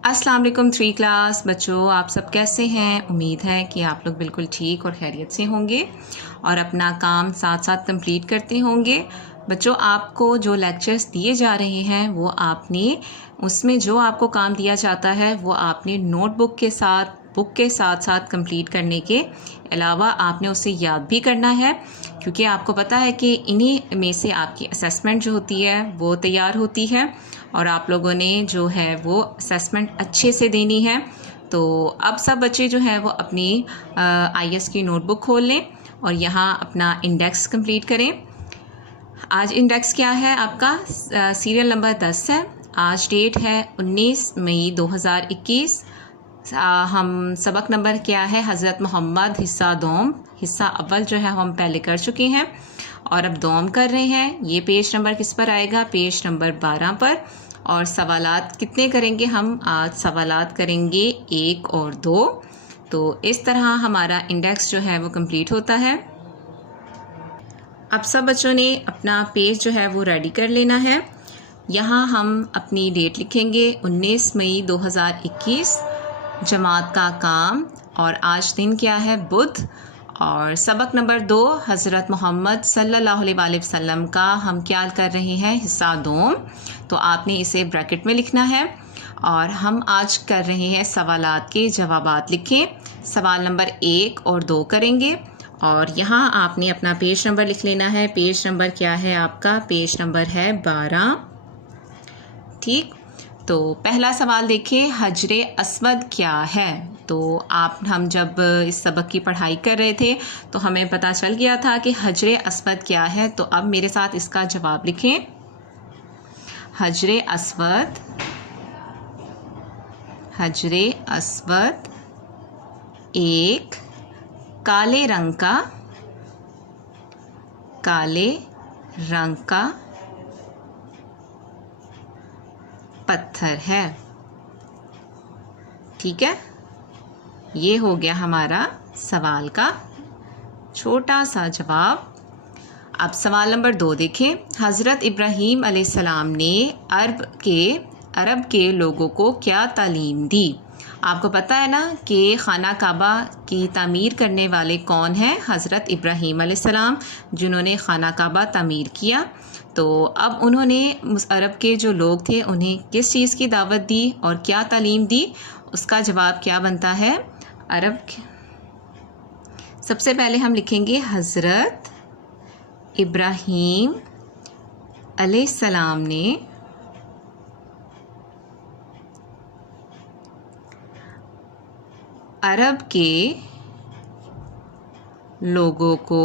अस्सलाम वालेकुम 3 क्लास बच्चों, आप सब कैसे हैं। उम्मीद है कि आप लोग बिल्कुल ठीक और खैरियत से होंगे और अपना काम साथ साथ कंप्लीट करते होंगे। बच्चों, आपको जो लेक्चर्स दिए जा रहे हैं वो आपने उसमें जो आपको काम दिया जाता है वो आपने नोटबुक के साथ बुक के साथ साथ कंप्लीट करने के अलावा आपने उसे याद भी करना है, क्योंकि आपको पता है कि इन्हीं में से आपकी असेसमेंट जो होती है वो तैयार होती है और आप लोगों ने जो है वो असेसमेंट अच्छे से देनी है। तो अब सब बच्चे जो हैं वो अपनी आईएएस की नोटबुक खोल लें और यहाँ अपना इंडेक्स कंप्लीट करें। आज इंडेक्स क्या है आपका? सीरियल नंबर 10 है। आज डेट है 19 मई 2021। हम सबक नंबर क्या है? हज़रत मोहम्मद हिस्सा दोम। हिस्सा अव्वल जो है हम पहले कर चुके हैं और अब दोम कर रहे हैं। ये पेज नंबर किस पर आएगा? पेज नंबर 12 पर। और सवालात कितने करेंगे हम? आज सवालात करेंगे 1 और 2। तो इस तरह हमारा इंडेक्स जो है वो कंप्लीट होता है। अब सब बच्चों ने अपना पेज जो है वो रेडी कर लेना है। यहाँ हम अपनी डेट लिखेंगे 19 मई 2021, जमात का काम, और आज दिन क्या है? बुध। और सबक नंबर 2 हज़रत मोहम्मद सल्लल्लाहु अलैहि वसल्लम का हम क्या कर रहे हैं? हिस्सा दोम। तो आपने इसे ब्रैकेट में लिखना है। और हम आज कर रहे हैं सवालात के जवाबात लिखें। सवाल नंबर 1 और 2 करेंगे और यहाँ आपने अपना पेज नंबर लिख लेना है। पेज नंबर क्या है आपका? पेज नंबर है 12। ठीक, तो पहला सवाल देखिए, हजरे अस्वद क्या है? तो हम जब इस सबक की पढ़ाई कर रहे थे तो हमें पता चल गया था कि हजरे अस्वद क्या है। तो अब मेरे साथ इसका जवाब लिखें। हजरे अस्वद, हजरे अस्वद एक काले रंग का पत्थर है। ठीक है, ये हो गया हमारा सवाल का छोटा सा जवाब। अब सवाल नंबर 2 देखें। हज़रत इब्राहीम अलैहिस्सलाम ने अरब के लोगों को क्या तालीम दी? आपको पता है ना कि खाना काबा की तामीर करने वाले कौन हैं? हज़रत इब्राहीम अलैहिस्सलाम, जिन्होंने खाना काबा तामीर किया। तो अब उन्होंने अरब के जो लोग थे उन्हें किस चीज़ की दावत दी और क्या तालीम दी? उसका जवाब क्या बनता है? सबसे पहले हम लिखेंगे हज़रत इब्राहीम अलैहिस्सलाम ने अरब के लोगों को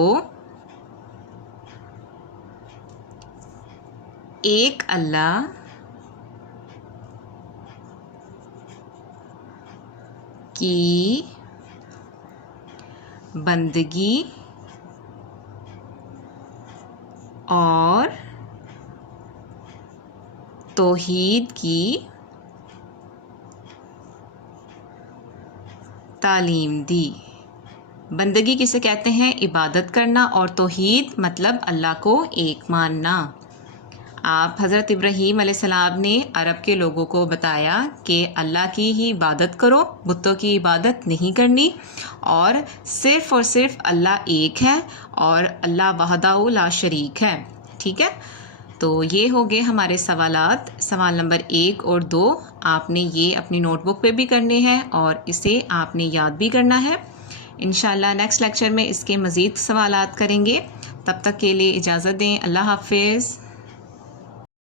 एक अल्लाह की बंदगी और तौहीद की तालीम दी। बंदगी किसे कहते हैं? इबादत करना, और तौहीद मतलब अल्लाह को एक मानना। आप हज़रत इब्राहीम अलैहिस्सलाम ने अरब के लोगों को बताया कि अल्लाह की ही इबादत करो, बुतों की इबादत नहीं करनी, और सिर्फ़ अल्लाह एक है और अल्लाह वहदाहु ला शरीक है। ठीक है, तो ये हो गए हमारे सवालात। सवाल नंबर 1 और 2 आपने ये अपनी नोटबुक पे भी करने हैं और इसे आपने याद भी करना है। इंशाल्लाह नेक्स्ट लेक्चर में इसके मज़ीद सवालात करेंगे। तब तक के लिए इजाज़त दें। अल्लाह हाफ़िज़।